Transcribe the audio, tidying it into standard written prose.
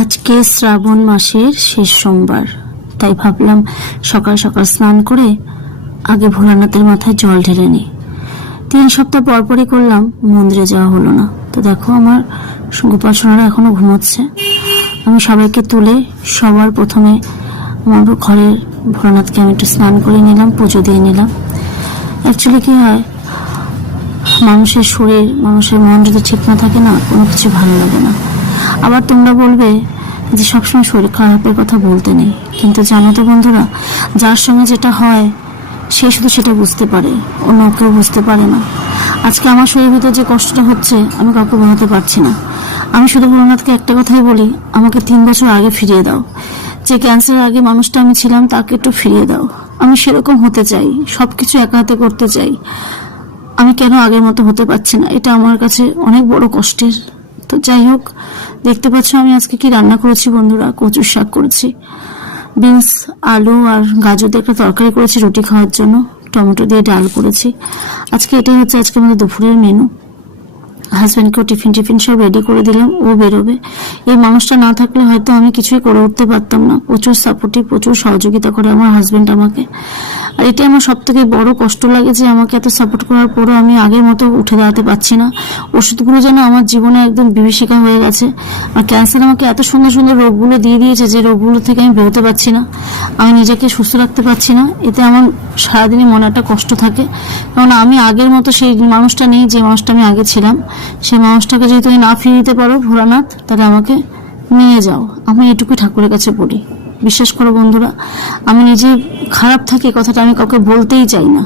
আজকে শ্রাবণ মাসের শেষ সোমবার, তাই ভাবলাম সকাল সকাল স্নান করে আগে ভোলানাথের মাথায় জল ঢেলে নিই। 3 সপ্তাহ পরপরই করলাম, মন্দিরে যাওয়া হলো না। তো দেখো আমার গোপাল সোনারা এখনো ঘুমোচ্ছে। আমি সবাইকে তুলে সবার প্রথমে আমার ঘরের ভোলানাথকে আমি একটু স্নান করে নিলাম, পুজো দিয়ে নিলাম। অ্যাকচুয়ালি কি হয়, মানুষের শরীর, মানুষের মন যদি ঠিক না থাকে না, কোনো কিছু ভালো লাগে না। আবার তোমরা বলবে যে সবসময় শরীর খারাপের কথা বলতে নেই, কিন্তু জানো তো বন্ধুরা, যার সঙ্গে যেটা হয় সে শুধু সেটা বুঝতে পারে, অন্য কেউ বুঝতে পারে না। আজকে আমার শরীরের ভিতরে যে কষ্টটা হচ্ছে আমি কাউকে বোঝাতে পারছি না। আমি শুধু ভোলানাথকে একটা কথাই বলি, আমাকে 3 বছর আগে ফিরিয়ে দাও। যে ক্যান্সারের আগে মানুষটা আমি ছিলাম তাকে একটু ফিরিয়ে দাও। আমি সেরকম হতে চাই, সবকিছু একা হাতে করতে চাই। আমি কেন আগের মতো হতে পারছি না, এটা আমার কাছে অনেক বড় কষ্টের। তো যাই হোক, দেখতে পাচ্ছ আমি আজকে কি রান্না করেছি বন্ধুরা। কচুর শাক করেছি, বিনস, আলু আর গাজর দিয়ে একটা তরকারি করেছি রুটি খাওয়ার জন্য, টমেটো দিয়ে ডাল করেছি। আজকে এটাই হচ্ছে আজকে আমাদের দুপুরের মেনু। হাজব্যান্ডকেও টিফিন সব রেডি করে দিলাম, ও বেরোবে। এই মানুষটা না থাকলে হয়তো আমি কিছুই করে উঠতে পারতাম না। প্রচুর সাপোর্টিভ, প্রচুর সহযোগিতা করে আমার হাজব্যান্ড আমাকে। আর এটা আমার সব থেকে বড় কষ্ট লাগে যে আমাকে এত সাপোর্ট করার পরও আমি আগের মতো উঠে দাঁড়াতে পারছি না। ওষুধগুলো যেন আমার জীবনে একদম বিভীষিকা হয়ে গেছে। আর ক্যান্সার আমাকে এত সুন্দর সুন্দর রোগগুলো দিয়ে দিয়েছে যে রোগগুলো থেকে আমি বেরোতে পারছি না, আমি নিজেকে সুস্থ রাখতে পারছি না। এতে আমার সারাদিনই মনে একটা কষ্ট থাকে, কারণ আমি আগের মতো সেই মানুষটা নেই যে মানুষটা আমি আগে ছিলাম। সেই মানুষটাকে যদি তুমি না ফিরিয়ে দিতে পারো ভোলানাথ, তাহলে আমাকে নিয়ে যাও। আমি এটুকুই ঠাকুরের কাছে বলি। বিশ্বাস করো বন্ধুরা, আমি নিজে খারাপ থাকি, কথাটা আমি কাউকে বলতেই চাই না।